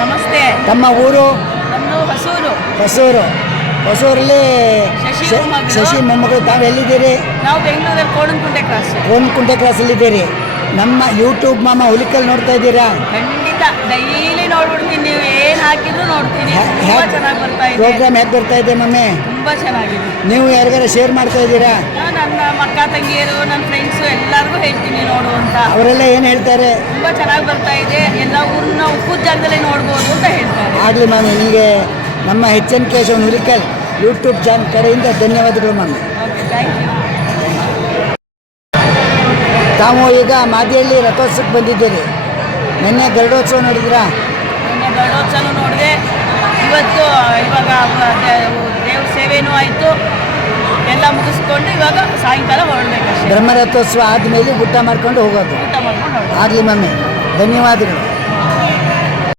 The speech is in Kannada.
ನಮಸ್ತೆ. ತಮ್ಮ ಊರು? ನಮ್ಮದು ಹೊಸೂರು. ಹೊಸೂರು. ಹೊಸೂರಲ್ಲಿ ಶಶಿ ಮೊಮ್ಮಗಳು. ತಾವು ಎಲ್ಲಿದ್ದೀರಿ? ನಾವು ಬೆಂಗಳೂರಲ್ಲಿ ಕೋಣಕುಂಟೆ ಕ್ರಾಸ್ ಕೋನ್ಕುಂಟೆ ಕ್ಲಾಸಲ್ಲಿದ್ದೀರಿ ನಮ್ಮ ಯೂಟ್ಯೂಬ್ ಮಾಮ ಹುಲಿಕಲ್ ನೋಡ್ತಾ ಇದ್ದೀರಾ? ಖಂಡಿತ. ಡೈಲಿ ನೋಡ್ಬಿಡ್ತೀನಿ. ನೀವು ಏನು ಹಾಕಿದ್ರು ನೋಡ್ತೀನಿ. ತುಂಬಾ ಚೆನ್ನಾಗಿ ಬರ್ತಾ ಇದೆ. ಪ್ರೋಗ್ರಾಮ್ ಹೇಗೆ ಬರ್ತಾ ಇದೆ ಮಮ್ಮಿ ತುಂಬಾ ಚೆನ್ನಾಗಿದೆ. ನೀವು ಯಾರಿಗಾರ ಶೇರ್ ಮಾಡ್ತಾ ಇದ್ದೀರಾ? ನಾನು ನನ್ನ ಮಕ್ಕ ತಂಗಿಯರು ನನ್ನ ಫ್ರೆಂಡ್ಸು ಎಲ್ಲರಿಗೂ ಹೇಳ್ತೀನಿ ನೋಡು ಅಂತ. ಅವರೆಲ್ಲ ಏನು ಹೇಳ್ತಾರೆ? ತುಂಬಾ ಚೆನ್ನಾಗಿ ಬರ್ತಾ ಇದೆ. ಎಲ್ಲ ಊರನ್ನ ಉಪ್ಪು ಜಾಗದಲ್ಲೇ ನೋಡ್ಬೋದು ಅಂತ ಹೇಳ್ತಾರೆ. ಆಗಲಿ ಮ್ಯಾಮ್ ನಿಮಗೆ ನಮ್ಮ H N Keshav Nirikal YouTube channel ಕಡೆಯಿಂದ ಧನ್ಯವಾದಗಳು ಮ್ಯಾಮ್ ಓಕೆ ಥ್ಯಾಂಕ್ ಯು ತಾವು ಈಗ ಮಾದಿಹಳ್ಳಿ ರಥೋತ್ಸವಕ್ಕೆ ಬಂದಿದ್ದೀರಿ. ನಿನ್ನೆ ಗರುಡೋತ್ಸವ ನೋಡಿದ್ರಾ? ನಿನ್ನೆ ಗರುಡೋತ್ಸವ ನೋಡಿದೆ. ಇವತ್ತು ಇವಾಗ ಆಯಿತು. ಎಲ್ಲ ಮುಗಿಸ್ಕೊಂಡು ಇವಾಗ ಸಾಯಂಕಾಲ ಹೊರಡಬೇಕು ಬ್ರಹ್ಮರಥೋತ್ಸವ ಆದಮೇಲೆ ಊಟ ಮಾಡ್ಕೊಂಡು ಹೋಗೋದು. ಊಟ ಮಾಡ್ಕೊಂಡು ಹೊರಡ್ಬೇಕು ಆಗಲಿ ಮಮ್ಮಿ ಧನ್ಯವಾದಗಳು.